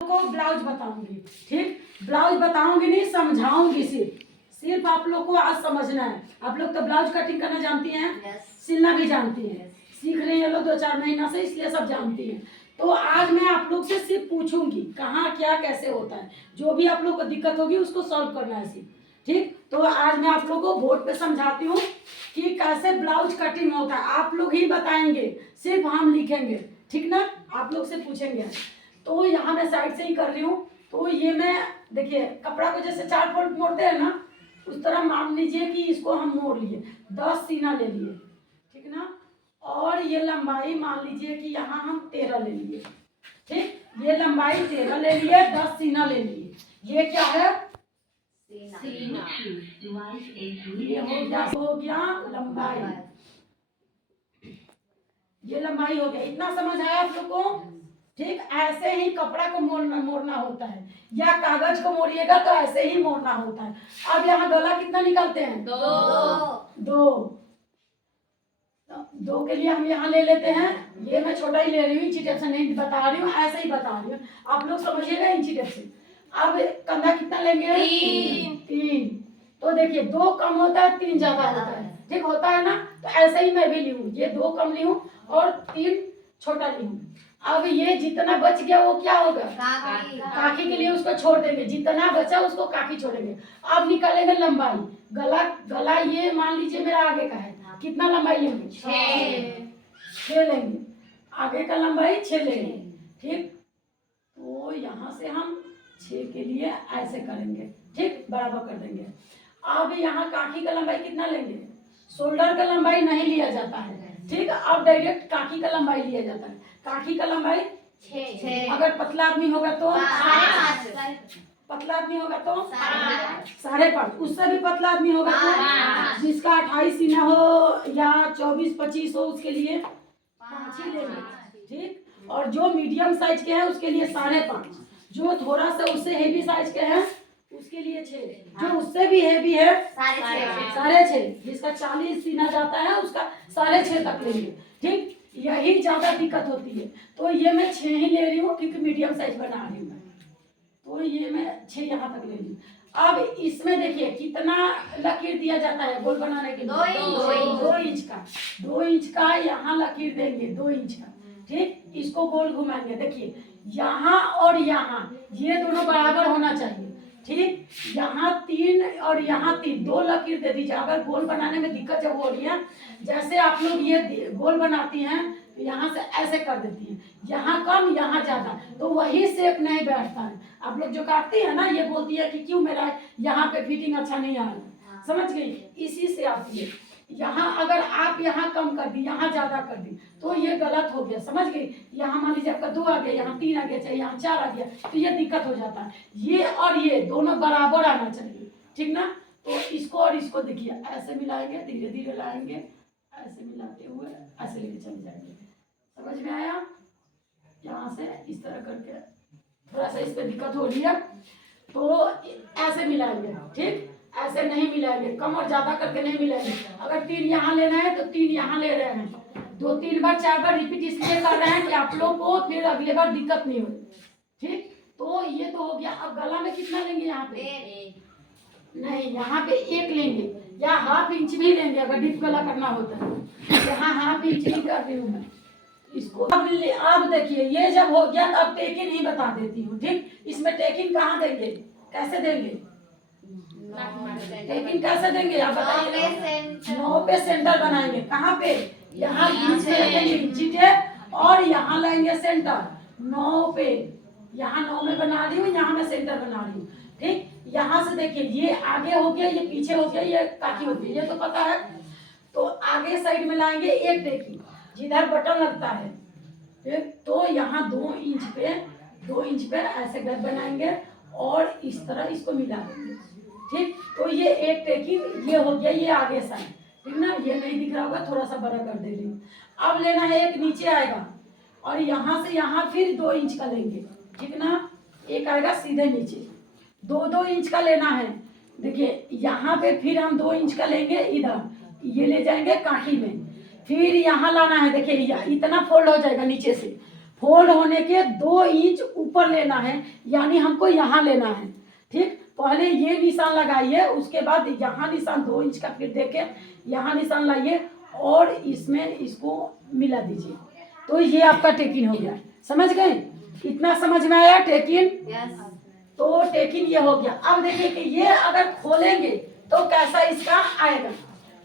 को ब्लाउज बताऊंगी, ठीक। ब्लाउज बताऊंगी नहीं, समझाऊंगी सिर्फ आप लोग को आज समझना है। आप लोग तो ब्लाउज कटिंग करना जानती हैं, सिलना भी जानती हैं, सीख रही हैं लोग 2-4 महीना से, इसलिए सब जानती हैं। तो आज मैं आप लोग से सिर्फ पूछूंगी कहाँ क्या कैसे होता है, जो भी आप लोग को दिक्कत होगी उसको सॉल्व करना है सिर्फ, ठीक। तो आज मैं आप लोग को बोर्ड पे समझाती हूँ कि कैसे ब्लाउज कटिंग होता है। आप लोग ही बताएंगे, सिर्फ हम लिखेंगे, ठीक ना। आप लोग से पूछेंगे। तो यहाँ मैं साइड से ही कर रही हूँ। तो ये मैं देखिए कपड़ा को जैसे 4 फोल्ड मोड़ते हैं ना, उस तरह मान लीजिए कि इसको हम मोड़ लिए, 10 सीना ले लिए, ठीक ना। और ये लंबाई मान लीजिए कि यहाँ हम 13 ले लिए, ठीक। ये लंबाई 13 ले लिए, 10 सीना ले लिए। ये क्या है? सीना। ये हो गया लंबाई, ये लंबाई हो गया। इतना समझ आया आप लोग को, ठीक। ऐसे ही कपड़ा को मोड़ना होता है, या कागज को मोड़िएगा तो ऐसे ही मोड़ना होता है। अब यहाँ गला कितना निकालते हैं? 2 के लिए हम यहाँ ले लेते हैं। ये मैं छोटा ही ले रही हूँ, इंची टेप से नहीं बता रही हूँ, ऐसे ही बता रही हूँ, आप लोग समझिएगा इंची टेप से। अब कंधा कितना लेंगे? 3। तो देखिए 2 कम होता है, 3 ज्यादा होता है, ठीक होता है ना। तो ऐसे ही मैं भी ली हूँ, ये 2 कम ली हूँ और 3 छोटा ली हूँ। अब ये जितना बच गया वो क्या होगा? काकी के लिए उसको छोड़ देंगे, जितना बचा उसको काकी छोड़ेंगे। अब निकालेंगे लंबाई। गला ये मान लीजिए मेरा आगे का है, कितना लंबाई लेंगे? 6 लेंगे, आगे का लंबाई 6 लेंगे, ठीक। तो यहाँ से हम 6 के लिए ऐसे करेंगे, ठीक, बराबर कर देंगे। अब यहाँ काकी का लंबाई कितना लेंगे? शोल्डर का लंबाई नहीं लिया जाता है, ठीक। अब डायरेक्ट काकी का लंबाई लिया जाता है। काकी का लंबाई 6। अगर पतला आदमी होगा तो 5, पतला आदमी होगा तो 5.5, उससे भी पतला आदमी होगा तो जिसका 28 सीना हो या 24-25 हो उसके लिए 5 ही लेंगे, ठीक। और जो मीडियम साइज के हैं उसके लिए 5.5, जो थोड़ा सा उससे हेवी साइज के हैं उसके लिए 6, जो उससे भी हेवी है 6.5, जिसका 40 सीना जाता है उसका 6.5 तक लेंगे, ठीक। यही ज्यादा दिक्कत होती है। तो ये मैं 6 ही ले रही हूँ क्योंकि मीडियम साइज बना रही हूँ मैं। तो ये मैं 6 यहाँ तक ले ली। अब इसमें देखिए कितना लकीर दिया जाता है गोल बनाने के लिए? 2 इंच का। 2 इंच का यहाँ लकीर देंगे, 2 इंच का, ठीक। इसको गोल घुमाएंगे। देखिए यहाँ और यहाँ ये दोनों बराबर होना चाहिए, ठीक। यहाँ 3 और यहाँ 3, 2 लकीर दे दीजिए। अगर गोल बनाने में दिक्कत जब हो रही है, जैसे आप लोग ये गोल बनाती हैं तो यहाँ से ऐसे कर देती हैं, यहाँ कम यहाँ ज्यादा, तो वही शेप नहीं बैठता है। आप लोग जो काटती है ना, ये बोलती है कि क्यों मेरा यहाँ पे फिटिंग अच्छा नहीं आ रहा, समझ गई? इसी से आती है। यहाँ अगर आप यहाँ कम कर दी, यहाँ ज्यादा कर दी, तो ये गलत हो गया, समझ गई? यहाँ मान लीजिए आपका 2 आ गया, यहाँ 3 आ गया, चाहे यहाँ 4 आ गया, तो ये दिक्कत हो जाता है। ये और ये दोनों बराबर आना चाहिए, ठीक ना। तो इसको और इसको देखिए ऐसे मिलाएंगे, धीरे धीरे लाएंगे, ऐसे मिलाते हुए ऐसे लेके चले जाएंगे। समझ में आया? यहाँ से इस तरह करके थोड़ा सा इस पे दिक्कत हो रही है तो ऐसे मिलाएंगे, ठीक। ऐसे नहीं मिलाएंगे, कम और ज्यादा करके नहीं मिलाएंगे। अगर 3 यहाँ लेना है तो 3 यहाँ ले रहे हैं, 2-3 बार 4 बार रिपीट इसलिए कर रहे हैं कि आप लोग को फिर अगले बार दिक्कत नहीं हो, ठीक। तो ये तो हो गया। अब गला में कितना लेंगे? यहाँ पे नहीं, यहाँ पे 1 लेंगे या ½ इंच भी लेंगे अगर डीप गला करना होता है। यहाँ ½ इंच ही कर रही हूँ मैं इसको। अब देखिए ये जब हो गया तब टेकिन ही बता देती हूँ, ठीक। इसमें टेकिन कहाँ देंगे, कैसे देंगे? टेकिन कैसे देंगे आप बताइए? 9 पे सेंटर बनाएंगे। कहाँ पे? यहाँ बीच में रखेंगे इंची टेप और यहाँ लाएंगे सेंटर 9 पे। यहाँ 9 में बना रही हूँ, यहाँ मैं सेंटर बना रही हूँ, ठीक। यहाँ से देखिए ये आगे हो गया, ये पीछे हो गया, ये काकी हो गई, ये तो पता है। तो आगे साइड में लाएंगे 1 टेकिन, जिधर बटन लगता है, ठीक। तो यहाँ 2 इंच पे ऐसे गैप बनाएंगे और इस तरह इसको मिला देंगे, ठीक। तो ये 1 टेकिन ये हो गया, ये आगे साइड, ठीक ना। ये नहीं दिख रहा होगा, थोड़ा सा बड़ा कर दे रही हूँ। अब लेना है 1 नीचे आएगा और यहाँ से यहाँ फिर 2 इंच का लेंगे, ठीक ना। 1 आएगा सीधे नीचे, 2-2 इंच का लेना है। देखिए यहाँ पे फिर हम 2 इंच का लेंगे, इधर ये ले जाएंगे काठी में, फिर यहाँ लाना है। देखिए इतना फोल्ड हो जाएगा नीचे से, फोल्ड होने के 2 इंच ऊपर लेना है, यानी हमको यहाँ लेना है। ठीक, पहले ये निशान लगाइए, उसके बाद यहाँ निशान 2 इंच का फिर देके यहाँ निशान लाइए और इसमें इसको मिला दीजिए। तो ये आपका टेकिन हो गया। समझ गए? इतना समझ में आया टेकिन? तो टेकिन ये हो गया। अब देखिए कि ये अगर खोलेंगे तो कैसा इसका आएगा।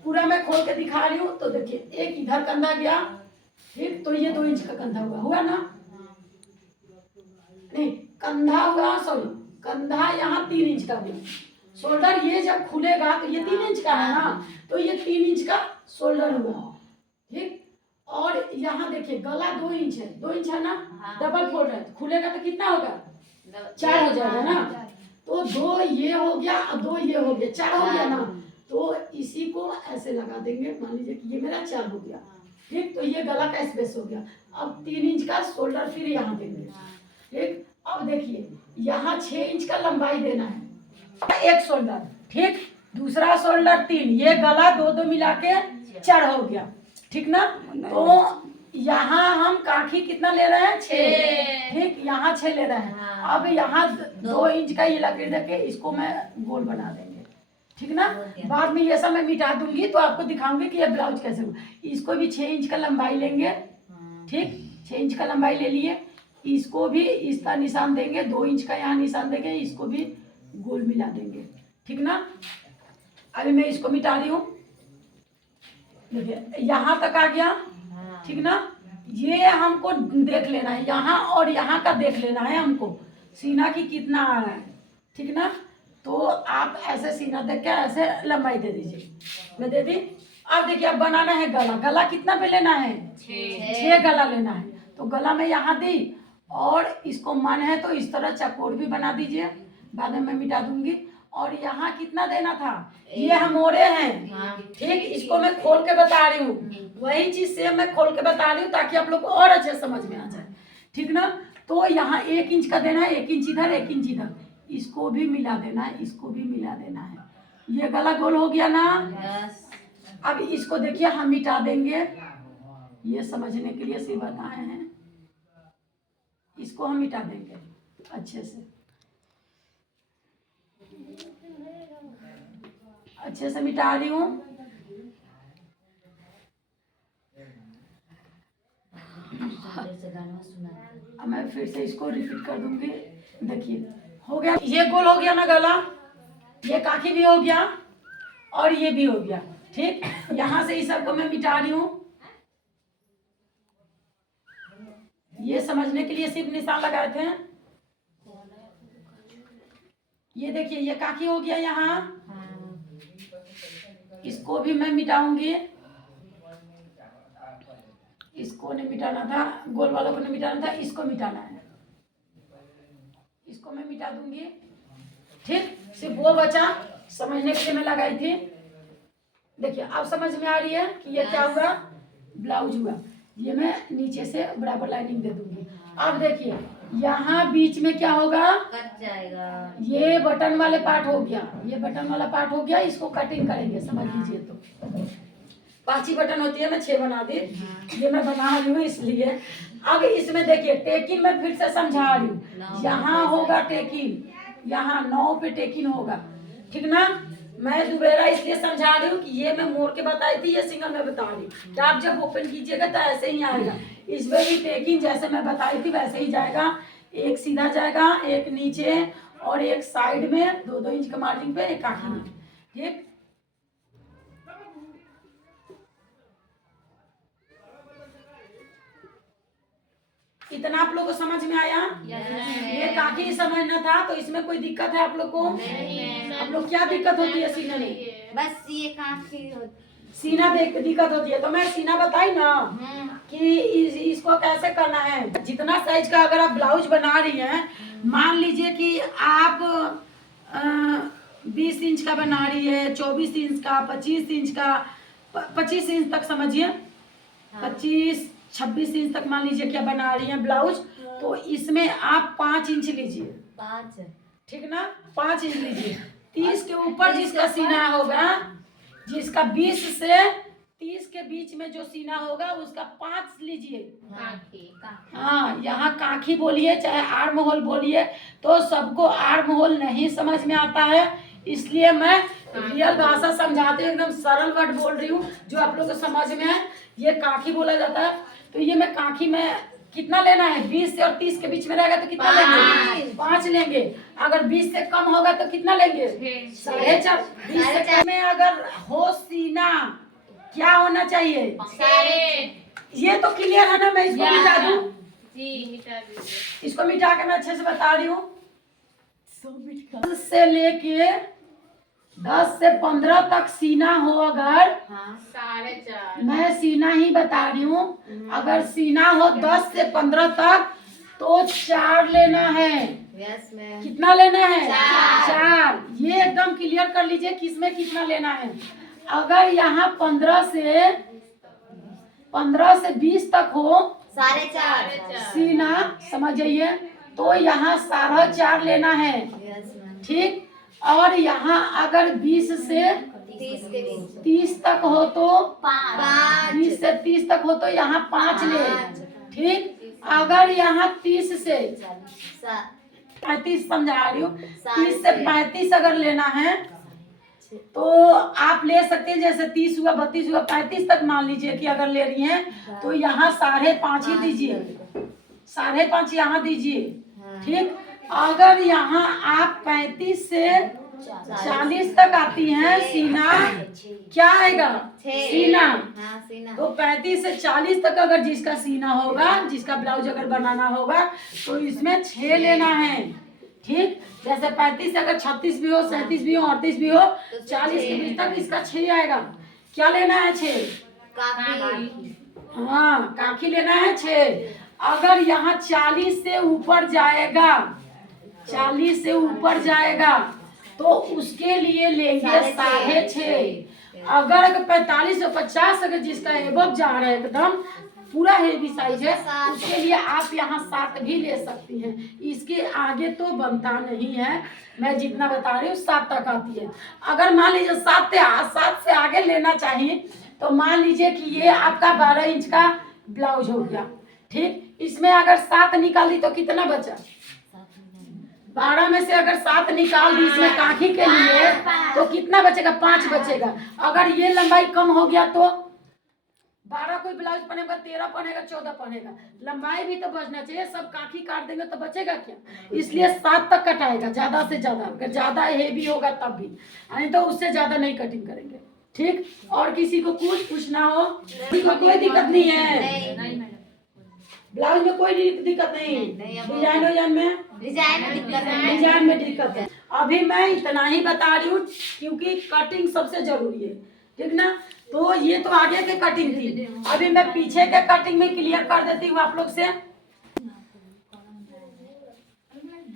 पूरा मैं खोल के दिखा रही हूँ। तो देखिए, एक इधर कंधा गया, ठीक, तो ये 2 इंच का कंधा हुआ ना? नहीं, कंधा हुआ, सॉरी, कंधा यहाँ 3 इंच का हुआ। शोल्डर ये जब खुलेगा तो ये 3 इंच का है ना, तो ये 3 इंच का शोल्डर हुआ। ठीक, और यहाँ देखिए गला 2 इंच है, 2 इंच है ना, डबल फोल्ड है, खुलेगा तो कितना होगा? 4 हो जाएगा ना। तो 2 ये हो गया और 2 ये हो गया, 4 हो गया ना। तो इसी को ऐसे लगा देंगे, मान लीजिए कि ये मेरा 4 हो गया। ठीक, तो ये गला का स्पेस हो गया। अब 3 इंच का शोल्डर फिर यहाँ देंगे। ठीक, अब देखिए यहाँ 6 इंच का लंबाई देना है, एक शोल्डर। ठीक, दूसरा शोल्डर 3, ये गला 2 मिला के 4 हो गया। ठीक ना? तो यहाँ हम काठी कितना ले रहे हैं? 6। ठीक, यहाँ 6 ले रहे हैं। अब यहाँ 2 इंच का ये लकीर देके इसको मैं गोल बना देंगे। ठीक ना? बाद में ये सब मैं मिटा दूंगी तो आपको दिखाऊंगी कि ये ब्लाउज कैसे हुआ। इसको भी 6 इंच का लंबाई लेंगे। ठीक, 6 इंच का लंबाई ले लिए, इसको भी इसका निशान देंगे, 2 इंच का यहाँ निशान देंगे, इसको भी गोल मिला देंगे। ठीक ना? अभी मैं इसको मिटा रही हूँ। देखिए यहाँ तक आ गया। ठीक ना? ये हमको देख लेना है, यहाँ और यहाँ का देख लेना है हमको, सीना की कितना आ रहा है। ठीक ना? तो आप ऐसे सीना देख के ऐसे लंबाई दे दीजिए। मैं दे दी। अब देखिए, अब बनाना है गला। गला कितना पे लेना है? 6 गला लेना है। तो गला में यहाँ दी और इसको मन है तो इस तरह चकोर भी बना दीजिए, बाद में मैं मिटा दूंगी। और यहाँ कितना देना था? ये हम ओढ़े हैं। ठीक, इसको मैं खोल के बता रही हूँ, वही चीज सेम मैं खोल के बता रही हूँ ताकि आप लोग को और अच्छे समझ में आ जाए। ठीक ना? तो यहाँ 1 इंच का देना है, 1 इंच इधर, 1 इंच इधर, इसको भी मिला देना है, इसको भी मिला देना है। ये गला गोल हो गया ना? अब इसको देखिए हम मिटा देंगे, ये समझने के लिए सिर्फ बताए हैं। इसको हम मिटा देंगे अच्छे से, अच्छे से मिटा रही हूँ। अब मैं फिर से इसको रिपीट कर दूंगी। देखिए हो गया, ये गोल हो गया ना गला, ये काखी भी हो गया और ये भी हो गया। ठीक, यहाँ से इस सबको मैं मिटा रही हूँ। ये समझने के लिए सिर्फ निशान लगाए थे। ये देखिए ये काखी हो गया यहाँ, इसको भी मैं मिटाऊंगी। इसको नहीं मिटाना था, गोल वालों को नहीं मिटाना था, इसको मिटाना है, इसको मैं मिटा दूंगी। ठीक, सिर्फ वो बचा समझने के लिए मैं लगाई थी। देखिए अब समझ में आ रही है कि ये क्या हुआ? ब्लाउज हुआ। ये मैं नीचे से बराबर लाइनिंग दे दूंगी। अब देखिए यहाँ बीच में क्या होगा? कट जाएगा। ये बटन वाले पार्ट हो गया, ये बटन वाला पार्ट हो गया, इसको कटिंग करेंगे। समझ लीजिए, तो 5 ही बटन होती है, मैं 6 बना दी। ये मैं बना रही हूँ इसलिए। अब इसमें देखिए टेकिन मैं फिर से समझा रही हूँ। यहाँ होगा टेकिन, यहाँ 9 पे टेकिन होगा। ठीक ना? मैं दोबारा इसलिए समझा रही हूँ कि ये मैं मोड़ के बताई थी, ये सिंगल में बता रही हूँ। तो आप जब ओपन कीजिएगा तो ऐसे ही आएगा। इसमें भी टेकिंग जैसे मैं बताई थी वैसे ही जाएगा। एक सीधा जाएगा, एक नीचे और एक साइड में 2-2 इंच का मार्जिन पे, एक आखिर में। ठीक, इतना आप लोगों को समझ में आया? ये काफी समझना था, तो इसमें कोई दिक्कत है आप लोग को? आप लोग क्या दिक्कत होती है सीने में? बस ये काफी सीना दिक्कत होती है, तो मैं सीना बताई ना कि इसको कैसे करना है। जितना साइज का अगर आप ब्लाउज बना रही हैं, मान लीजिए कि आप 20 इंच का बना रही है, 24 इंच का, 25 इंच का, 25 इंच तक समझिए, 25-26 इंच तक मान लीजिए क्या बना रही हैं ब्लाउज, तो इसमें आप 5 इंच लीजिए। 5, ठीक ना? 5 इंच लीजिए। 30 के ऊपर जिसका सीना होगा, जिसका 20 से 30 के बीच में जो सीना होगा उसका 5 लीजिए। काखी हाँ, यहाँ काखी बोलिए चाहे आर्म होल बोलिए, तो सबको आर्म होल नहीं समझ में आता है, इसलिए मैं रियल भाषा समझाते हुए एकदम सरल वर्ड बोल रही हूँ जो आप लोग को समझ में है। ये काखी बोला जाता है। तो ये मैं काखी में कितना लेना है, 20 से और 30 के बीच में रहेगा तो कितना लेंगे, 5 लेंगे। अगर 20 से कम होगा तो कितना लेंगे, 4.5। 20 से कम में अगर हो सीना क्या होना चाहिए, ये तो क्लियर है ना। मैं इसको मिटा दूं, जी मिटा दीजिए। इसको मिटा के मैं अच्छे से बता रही हूँ। 10 से लेके 10 से 15 तक सीना हो, अगर 4.5 मैं सीना ही बता रही हूँ, अगर सीना हो 10 से 15 तक तो 4 लेना है। कितना लेना है, 4। ये एकदम क्लियर कर लीजिए किसमें कितना लेना है। अगर यहाँ 15 से 20 तक हो 4.5 सीना, समझ जाइए, तो यहाँ 4.5 लेना है, ठीक। और यहाँ अगर 20 से 30 तक हो तो 20 से 30 तक हो तो यहाँ 5 ले, ठीक। अगर यहाँ 30 से 35 समझा रही हूँ, 30 से 35 अगर लेना है तो आप ले सकते हैं। जैसे 30 हुआ, 32 हुआ, 35 तक मान लीजिए कि अगर ले रही हैं तो यहाँ 5.5 ही दीजिए, 5.5 यहाँ दीजिए, ठीक। अगर यहाँ आप 35 से 40 तक आती हैं सीना, क्या आएगा, सीना। तो 35 से 40 तक अगर जिसका सीना होगा, जिसका ब्लाउज अगर बनाना होगा तो इसमें 6 लेना है, ठीक। जैसे 35 से अगर 36 भी हो, 37 भी हो, 38 भी हो, 40 के बीच तक इसका 6 आएगा। क्या लेना है, 6। हाँ, काखी लेना है 6। अगर यहाँ 40 से ऊपर जाएगा, 40 से ऊपर जाएगा तो उसके लिए लेंगे 6.5। अगर 45 से 50 अगर जिसका एबव जा रहा है, एकदम पूरा हेवी साइज है, उसके लिए आप यहाँ 7 भी ले सकती हैं। इसके आगे तो बनता नहीं है, मैं जितना बता रही हूँ 7 तक आती है। अगर मान लीजिए 7 से आगे लेना चाहिए तो मान लीजिए कि ये आपका 12 इंच का ब्लाउज हो गया, ठीक। इसमें अगर 7 निकाली तो कितना बचा, 12 में से अगर 7 निकाल दी इसमें काखी के लिए तो कितना बचेगा, 5 बचेगा। अगर ये लंबाई कम हो गया तो 12 कोई ब्लाउज पहनेगा, 13 पहनेगा, 14 पहनेगा, लंबाई भी तो बचना चाहिए। सब काखी काट देंगे तो बचेगा क्या, इसलिए 7 तक कटाएगा ज्यादा से ज्यादा। अगर ज्यादा हेवी होगा तब भी, नहीं तो उससे ज्यादा नहीं कटिंग करेंगे, ठीक। और किसी को कुछ पूछना हो, कोई दिक्कत नहीं है, ब्लाउज में कोई दिक्कत नहीं है, डिजाइन में दिक्कत है। अभी मैं इतना ही बता रही हूँ क्योंकि कटिंग सबसे जरूरी है, ठीक ना। तो ये तो आगे के कटिंग थी, अभी मैं पीछे के कटिंग में क्लियर कर देती हूँ आप लोग से,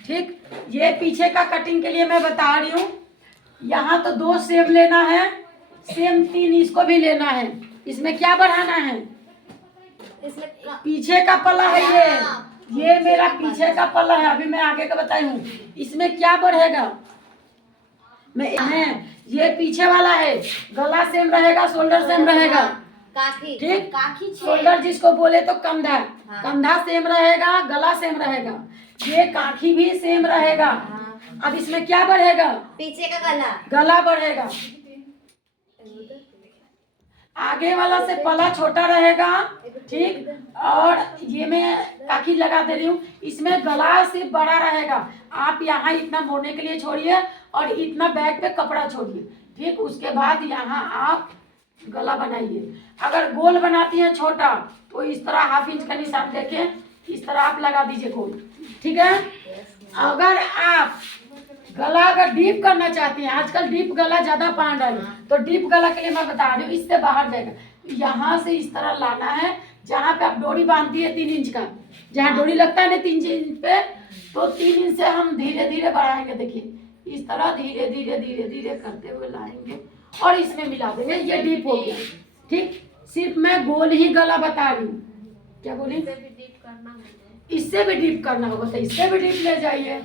ठीक। ये पीछे का कटिंग के लिए मैं बता रही हूँ। यहाँ तो 2 सेम लेना है, सेम 3 इसको भी लेना है। इसमें क्या बढ़ाना है, पीछे का पल्ला है, ये मेरा पीछे का पल्ला है। अभी मैं आगे का बताई हूँ, इसमें क्या बढ़ेगा, ये पीछे वाला है, गला सेम रहेगा, शोल्डर सेम रहेगा, ठीक। शोल्डर जिसको बोले तो कंधा, कंधा सेम रहेगा, गला सेम रहेगा, ये काखी भी सेम रहेगा। अब इसमें क्या बढ़ेगा, पीछे का गला बढ़ेगा, आगे वाला से पल्ला छोटा रहेगा, ठीक। और ये मैं काखी लगा दे रही हूँ, इसमें गला सिर्फ बड़ा रहेगा। आप यहाँ इतना मोड़ने के लिए छोड़िए और इतना बैक पे कपड़ा छोड़िए, ठीक। उसके बाद यहाँ आप गला बनाइए। अगर गोल बनाती हैं छोटा तो इस तरह ½ इंच का निशान देके इस तरह आप लगा दीजिए गोल, ठीक है। अगर आप गला अगर डीप करना चाहती हैं, आजकल डीप गला ज्यादा पहन रहे हैं, तो डीप गला के लिए मैं बता रही हूँ, इससे बाहर जाएगा, यहाँ से इस तरह लाना है। जहाँ पे आप डोरी बांधती है 3 इंच का, जहाँ डोरी लगता है ना 3 इंच पे, तो 3 इंच से हम धीरे धीरे बढ़ाएंगे। देखिए इस तरह धीरे धीरे धीरे धीरे करते हुए लाएंगे और इसमें मिला देंगे, ये डीप हो गया, ठीक। सिर्फ मैं गोल ही गला बता रही हूँ। क्या बोली, इससे भी डीप करना होगा तो इससे भी डीप ले जाइए।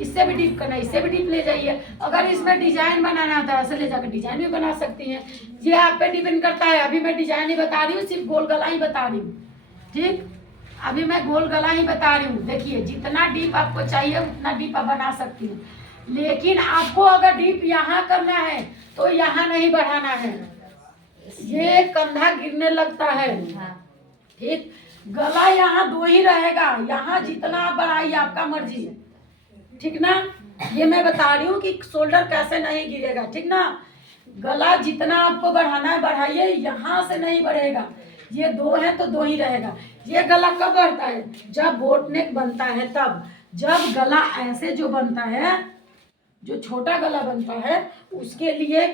इससे भी डीप करना है, इससे भी डीप ले जाइए। अगर इसमें डिजाइन बनाना है तो ऐसे ले जाकर डिजाइन भी बना सकती हैं। ये आप पे डिपेंड करता है। अभी मैं डिजाइन ही बता रही हूँ, सिर्फ गोल गला ही बता रही हूँ, ठीक। अभी मैं गोल गला ही बता रही हूँ। देखिए जितना डीप आपको चाहिए उतना डीप आप बना सकती हूँ, लेकिन आपको अगर डीप यहाँ करना है तो यहाँ नहीं बढ़ाना है, ये कंधा गिरने लगता है, ठीक। गला यहाँ 2 ही रहेगा, यहाँ जितना आप बढ़ाइए आपका मर्जी है, ठीक ना। ये मैं बता रही हूँ कि शोल्डर कैसे नहीं गिरेगा, ठीक ना। गला जितना आपको बढ़ाना है बढ़ाइए, यहाँ से नहीं बढ़ेगा। ये 2 है तो 2 ही रहेगा। ये गला कब बढ़ता है? जब बोट नेक बनता है तब। जब गला ऐसे जो बनता है, जो छोटा गला बनता है, उसके लिए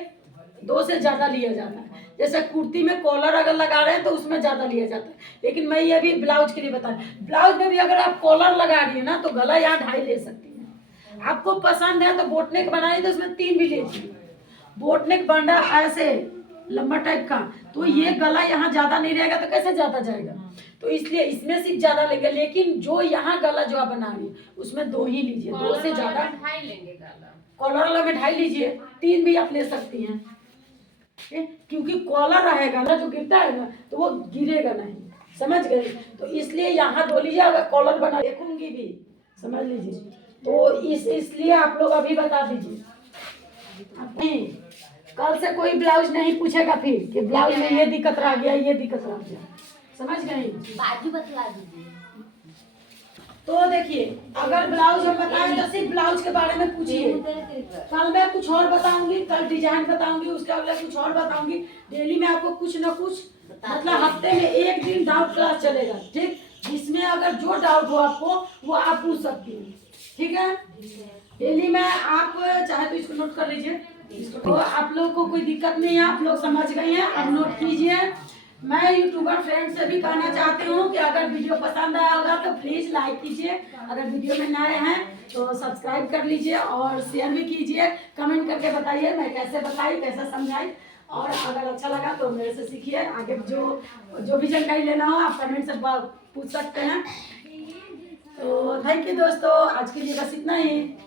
2 से ज़्यादा लिया जाता है। जैसे कुर्ती में कॉलर अगर लगा रहे हैं तो उसमें ज़्यादा लिया जाता है, लेकिन मैं ये भी ब्लाउज के लिए बता रही हूँ। ब्लाउज में भी अगर आप कॉलर लगा रही है ना तो गला यहाँ 2.5 ले सकती हैं। आपको पसंद है तो बोट नेक बनाइए तो उसमें 3 भी लीजिए। बोट नेक बंडा ऐसे लंबा टाइप का, तो ये गला यहाँ ज़्यादा नहीं रहेगा तो कैसे ज़्यादा जाएगा, तो इसलिए इसमें सिर्फ ज़्यादा लेंगे। लेकिन जो यहाँ गला जो आप बना रही है उसमें 2 ही लीजिए, 2 से ज़्यादा। 2.5 लेंगे गला। कॉलर वाला में 2.5 लीजिए, 3 भी आप ले सकती हैं, क्योंकि कॉलर रहेगा ना जो गिरता है ना तो वो गिरेगा नहीं, समझ गए। तो इसलिए यहाँ 2 लीजिए। अगर कॉलर बना देखूंगी भी, समझ लीजिए, तो इसलिए आप लोग अभी बता दीजिए। नहीं, कल से कोई ब्लाउज नहीं पूछेगा फिर कि ब्लाउज में ये दिक्कत रह गया, ये दिक्कत रह गया, समझ गए। बाजू बतला दीजिए। तो देखिए अगर ब्लाउज हम बताएं तो सिर्फ ब्लाउज के बारे में पूछिए। कल मैं कुछ और बताऊंगी, कल डिजाइन बताऊंगी, उसके अगले कुछ और बताऊंगी। डेली में आपको कुछ ना कुछ, मतलब हफ्ते में 1 दिन डाउट क्लास चलेगा, ठीक। जिसमें अगर जो डाउट हो आपको वो आप पूछ सकती हैं, ठीक है। डेली में आप चाहे तो इसको नोट कर लीजिए। तो आप लोग को कोई दिक्कत नहीं है, आप लोग समझ गए हैं, अब नोट कीजिए। मैं यूट्यूबर फ्रेंड से भी कहना चाहती हूँ कि अगर वीडियो पसंद आया होगा तो प्लीज़ लाइक कीजिए, अगर वीडियो में नए हैं तो सब्सक्राइब कर लीजिए और शेयर भी कीजिए। कमेंट करके बताइए मैं कैसे बताई, कैसे समझाई, और अगर अच्छा लगा तो मेरे से सीखिए। आगे जो भी जानकारी लेना हो आप कमेंट से पूछ सकते हैं। तो थैंक यू दोस्तों, आज के लिए बस इतना ही।